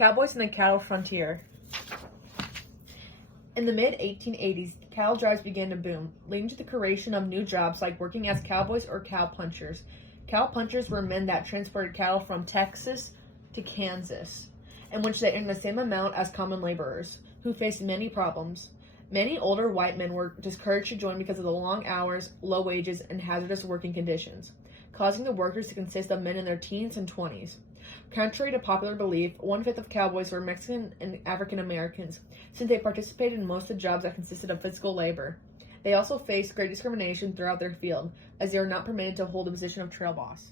Cowboys and the Cattle Frontier. In the mid-1880s, cattle drives began to boom, leading to the creation of new jobs like working as cowboys or cow punchers. Cow punchers were men that transported cattle from Texas to Kansas, in which they earned the same amount as common laborers, who faced many problems. Many older white men were discouraged to join because of the long hours, low wages, and hazardous working conditions, causing the workers to consist of men in their teens and 20s. Contrary to popular belief, one-fifth of cowboys were Mexican and African Americans, since they participated in most of the jobs that consisted of physical labor. They also faced great discrimination throughout their field, as they were not permitted to hold the position of trail boss.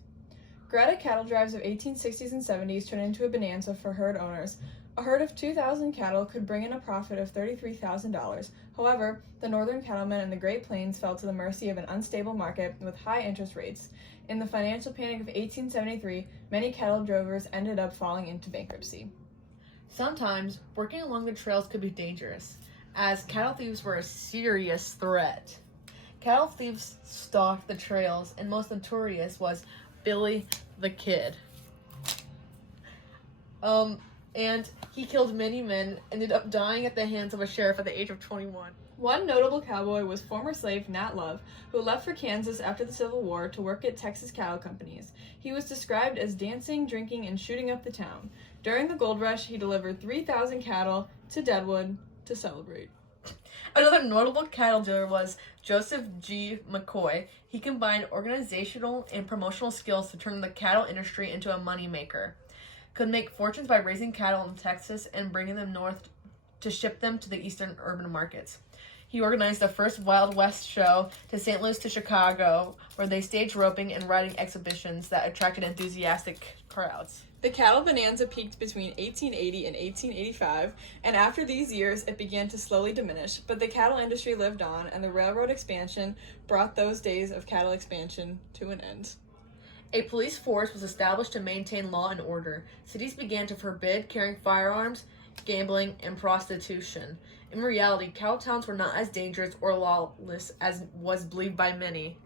Greta cattle drives of 1860s and 70s turned into a bonanza for herd owners. A herd of 2,000 cattle could bring in a profit of $33,000. However, the northern cattlemen in the Great Plains fell to the mercy of an unstable market with high interest rates. In the financial panic of 1873, many cattle drovers ended up falling into bankruptcy. Sometimes, working along the trails could be dangerous, as cattle thieves were a serious threat. Cattle thieves stalked the trails, and most notorious was Billy the Kid. And he killed many men, ended up dying at the hands of a sheriff at the age of 21. One notable cowboy was former slave Nat Love, who left for Kansas after the Civil War to work at Texas cattle companies. He was described as dancing, drinking, and shooting up the town. During the gold rush, he delivered 3,000 cattle to Deadwood to celebrate. Another notable cattle dealer was Joseph G. McCoy. He combined organizational and promotional skills to turn the cattle industry into a moneymaker. Could make fortunes by raising cattle in Texas and bringing them north to ship them to the eastern urban markets. He organized the first Wild West show to St. Louis to Chicago, where they staged roping and riding exhibitions that attracted enthusiastic crowds. The cattle bonanza peaked between 1880 and 1885, and after these years it began to slowly diminish, but the cattle industry lived on, and the railroad expansion brought those days of cattle expansion to an end. A police force was established to maintain law and order. Cities began to forbid carrying firearms, gambling, and prostitution. In reality, cow towns were not as dangerous or lawless as was believed by many.